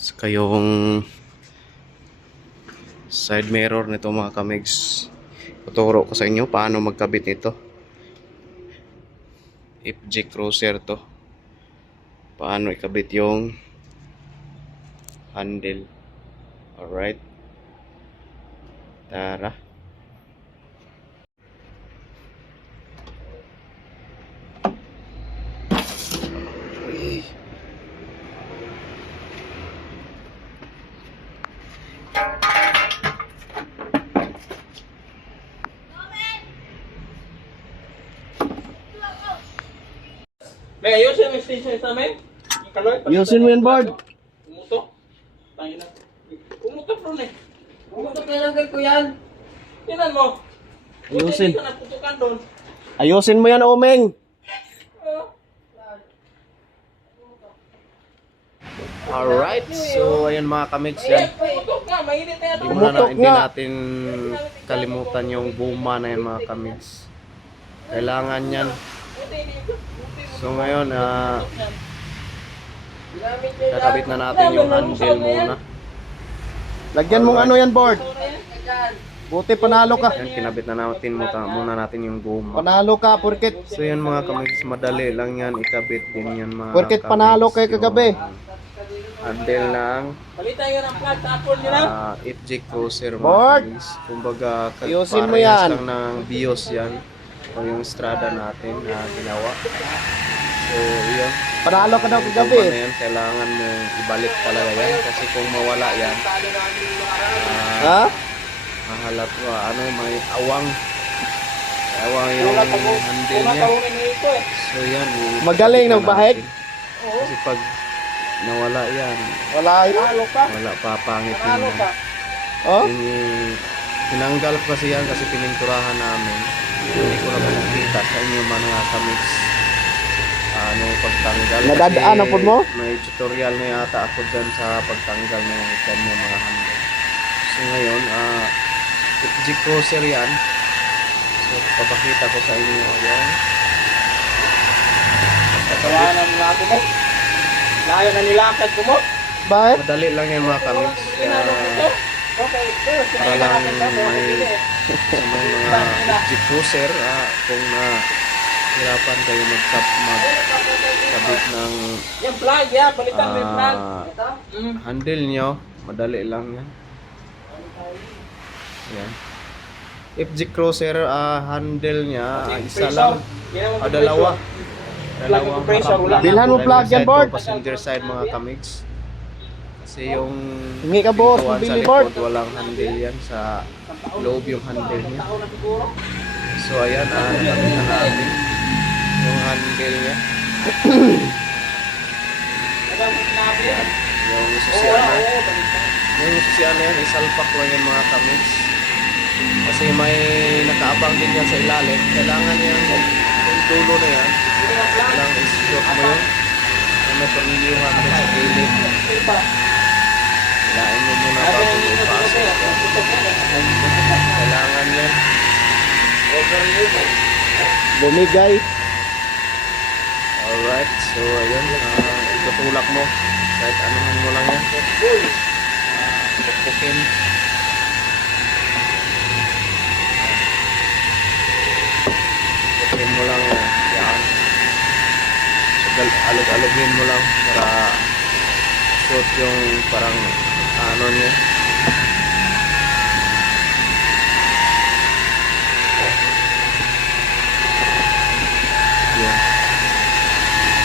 Saka yung side mirror nito mga kamigs. Tuturo ko sa inyo paano magkabit nito. FJ Cruiser to. Paano ikabit yung handle. Alright. Tara. May ayusin mo yung station sa amin? Yung kaloy? Ayusin mo yan, Bard. Pumutok? Tangin na. Pumutok ron eh. Pumutok na lang ko yan. Tinan mo. Ayusin. Buti hindi ka naputukan doon. Ayusin mo yan, Omeng. Alright. So, ayan mga kamigs yan. Pumutok nga. Mainit na yan. Hindi natin kalimutan yung guma na yan mga kamigs. Kailangan yan. So ngayon, kakabit na natin yung handle muna. Lagyan mong ano yan, board. Buti panalo ka. Yan, kinabit na natin muna natin yung guma. Panalo ka, porket. So yan mga kamigs, madali lang yan ikabit din yan mga Porket panalo kay kagabi. Handle ng Palitan yun ang plug sa apple nila. FJ Cruiser mga Board. kamigs. Kumbaga, Ayusin mo parehas yan. lang ng BIOS yan. O yung Strada natin na ginawa. So, yun. Panalo ka daw Yung kagabi. guma na yan, kailangan mo ibalik talaga yan. Kasi kung mawala yan, Ha? mahalat mo. May awang. Awang yung handle niya. So, yan. Magaling ikabit na nagbahik. natin. Kasi pag nawala yan, Wala yun. wala pa, pangit yun. Oh? Tinanggal ko kasi yan kasi pininturahan namin. Hindi ko na pinakita sa inyo mga kamigs. Pagtanggal. Nadadaan na po mo? May tutorial na yata ako dyan sa pagtanggal ng ganyan mga handle. So ngayon, FJ Cruiser yan. So papakita ko sa inyo yan. Tawanan mo ako mo. Layo na nilakad ko mo. Bakit? Madali lang yan mga kamigs. Para lang may sa mga FJ Cruiser, kung hirapan kayo magkabit ng Yung plug yan. Palitan mo yung plug. handle nyo, madali lang yan. Yan. FJ Cruiser, handle niya, isa lang. Dalawa. Dalawang harap. Bilhan mo plug yan, Driver side board. to passenger side mga kamigs. Kasi yung Hingi ka, boss. ituan sa Mabili, board. likod, walang handle yan. Sa loob yung handle niya. So ayan, nakakita na natin yung handle niya. Yung susian na. Yung susian na yan, isalpak lang yan mga kamigs. Kasi may nakaabang din yan sa ilalim. Kailangan yan, yung dulo na yan, kailangan is-short mo yun. May tornilyo hanggang sa gilid. Kailangan mo muna bago ipasok. Kailangan yan. Bumigay. Alright, so ayun, tutulak mo. Kahit anuhan mo lang yan. Pupukin. Pupukin mo lang yan. Yan. So, alog-alogin mo lang para shoot yung parang ano niya. Yun.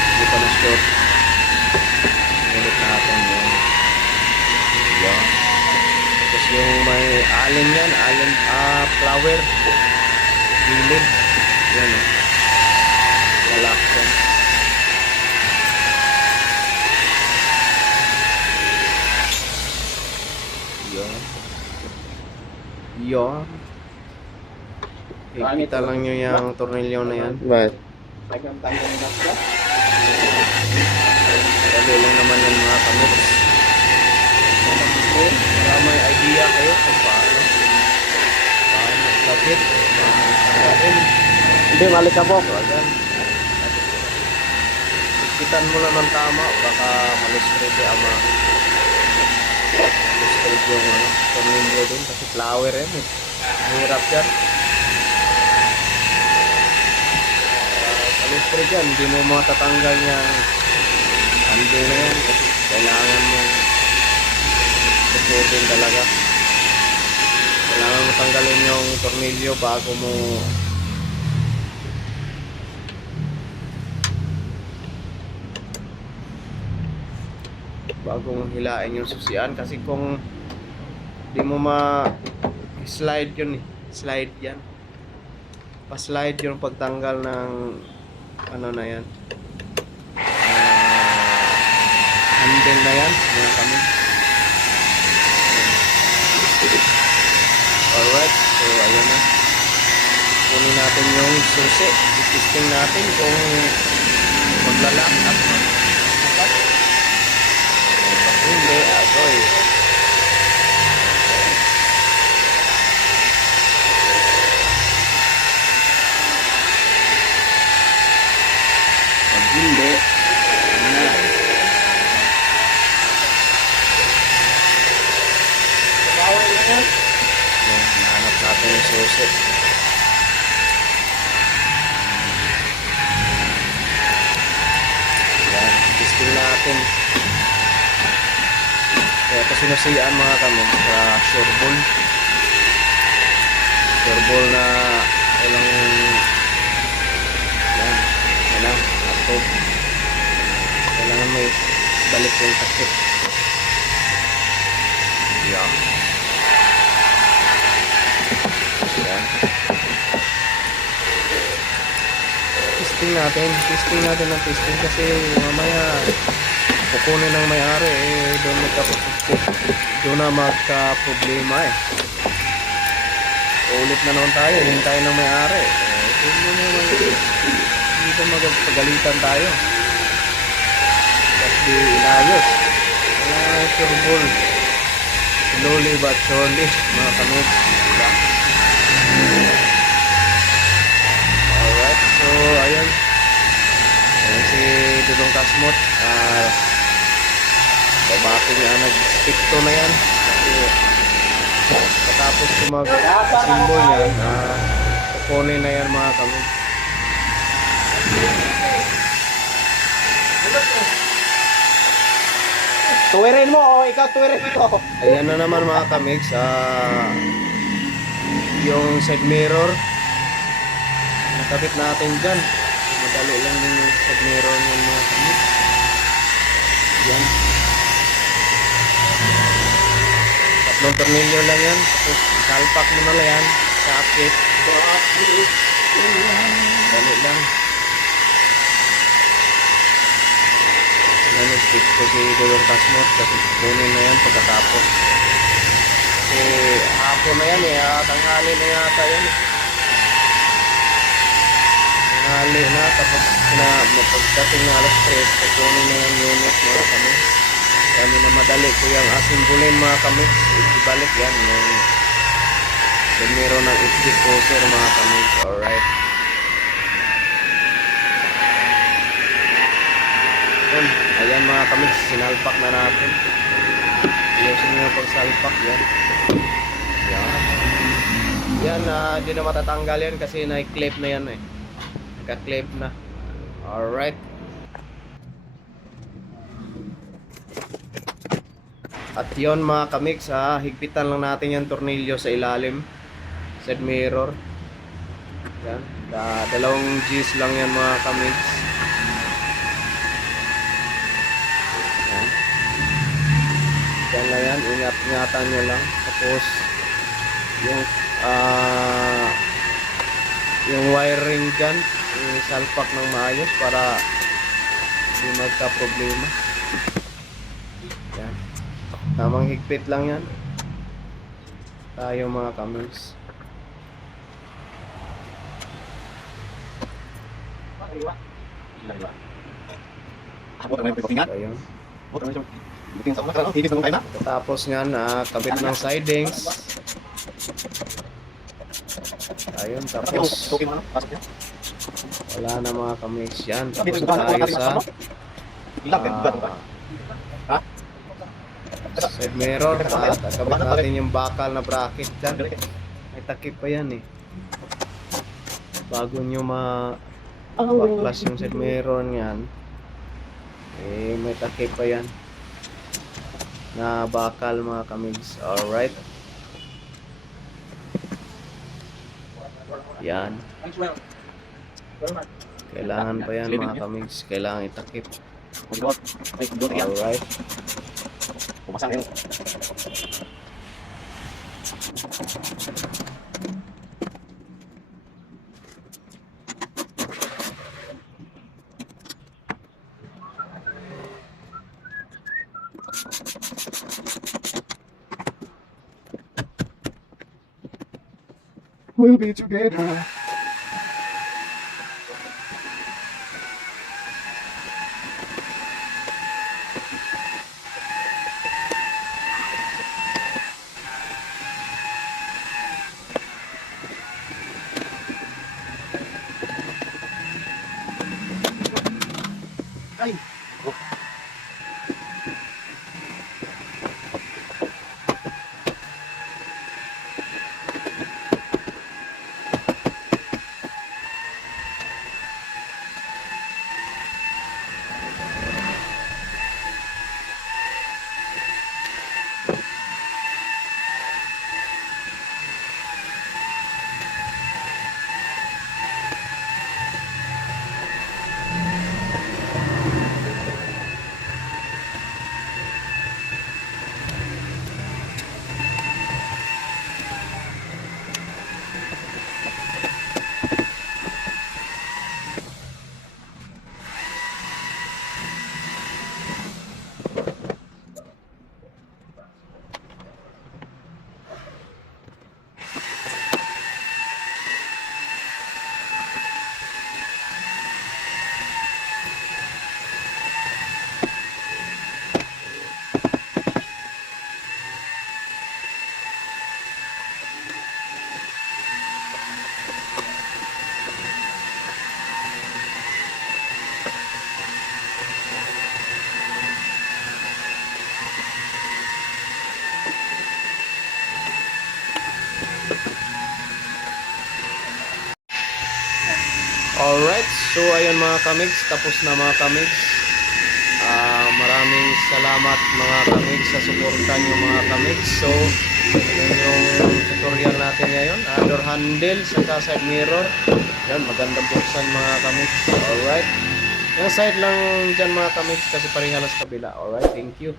Hindi pa na-shoot. Ulit natin yun. Yan. Tapos yung may allen yan, allen flower. Gilid. Yan o. Lalak yan. Yan. Yan. Kita lang nyo yung tornilyo na yan. Right. Dali lang naman yan mga kamigs. Para may idea kayo kung paano kapit, paano tanggalin. Hindi, malikabok. So ayan, ikitan mo lang ng tama, baka malisprede ama slide yung tornilyo din kasi flower yan eh. Mahirap yan. Electric yan, hindi mo matatanggal yung handle na yan kasi kailangan mo susutin talaga. Kailangan mo tanggalin yung tornilyo bago mo hilain yung susian kasi kung di mo ma-slide yun eh. Slide yan. Pa-slide yung pagtanggal ng ano na yan. Handle na yan. Mga kami. Alright. So, ayan na. Kunin natin yung susi. I-testing natin kung maglalak at maglalak. Hindi, agoy. Pag hindi, na. Bawal na yan. Yan, nahanap natin yung susi. Yan, testing natin. Kaya ito sinusian mga kami sa sure ball. Sure ball na walang yan, yan ato. Kailangan may balik yung takip. Yan. Yan. Testing natin ng testing kasi mamaya kukunin ng may-ari doon na magka-problema eh. Ulit na naman tayo, hintayin ng may-ari. Dito magpagalitan tayo. Tapos di inayos. Turbol. Slowly but surely, mga kanood. Alright, so ayan. Ayan si Dudong Kasmot. Babaki niya nag-stick to na yan. Kasi katapos ko mag-symbol yan, kukunin na yan mga kami. Tuwirin mo o ikaw tuwirin ko. Ayan na naman mga kamigs, yung side mirror nakabit natin dyan. Madali lang din yung side mirror ng mga kamigs. Yan, tatlong tornilyo lang yan, tapos salpak mo na lang yan sa akit. Dali lang. Yan, nag-stick ko si Dulong Kasmot kasi kunin na yan pagkatapos. Kasi hapon na yan eh, tanghali na yata yan. Tanghali na, tapos pagdating na alas 3, kunin na yung unit mga kami. Kami na madali ko yung asimbulin mga kami. Ibalik yan yung meron ng HD crosser mga kami. Alright. Ayan mga kami, sinalpak na natin. Iusin nyo pag salpak yan. Yan, di na matatanggal yan kasi na-clip na yan eh. Naka-clip na. Alright. At yon mga kamiks, higpitan lang natin yung tornilyo sa ilalim. Side mirror. Yan. Dalawang G's lang yan mga kamiks. Yan. Yan lang yan. Ingatan nyo lang. Tapos yung wiring dyan, salpak ng maayos para hindi magka-problema. Yan. Tamang higpit lang yan. Tayo mga kamiks. Ayun. Tapos nga kabit ng sidings. Ayun, tapos wala na mga kamiks yan. Tapos tayo sa Side mirror. At kabit natin yung bakal na bracket dyan. May takip pa yan eh. Bago nyo baklas yung side mirror yan, eh may takip pa yan na bakal mga kamigs. Alright. Yan. Kailangan pa yan mga kamigs. Kailangan itakip. Alright. We'll be together. Ay. Alright, so ayun mga kamigs, tapos na mga kamigs. Maraming salamat mga kamigs sa suporta nyo mga kamigs. So, yun yung tutorial natin ngayon. Door handle, saka side mirror. Yan, magandang buksan mga kamigs. Alright. Yung side lang dyan mga kamigs kasi parehalas kabila. Alright, thank you.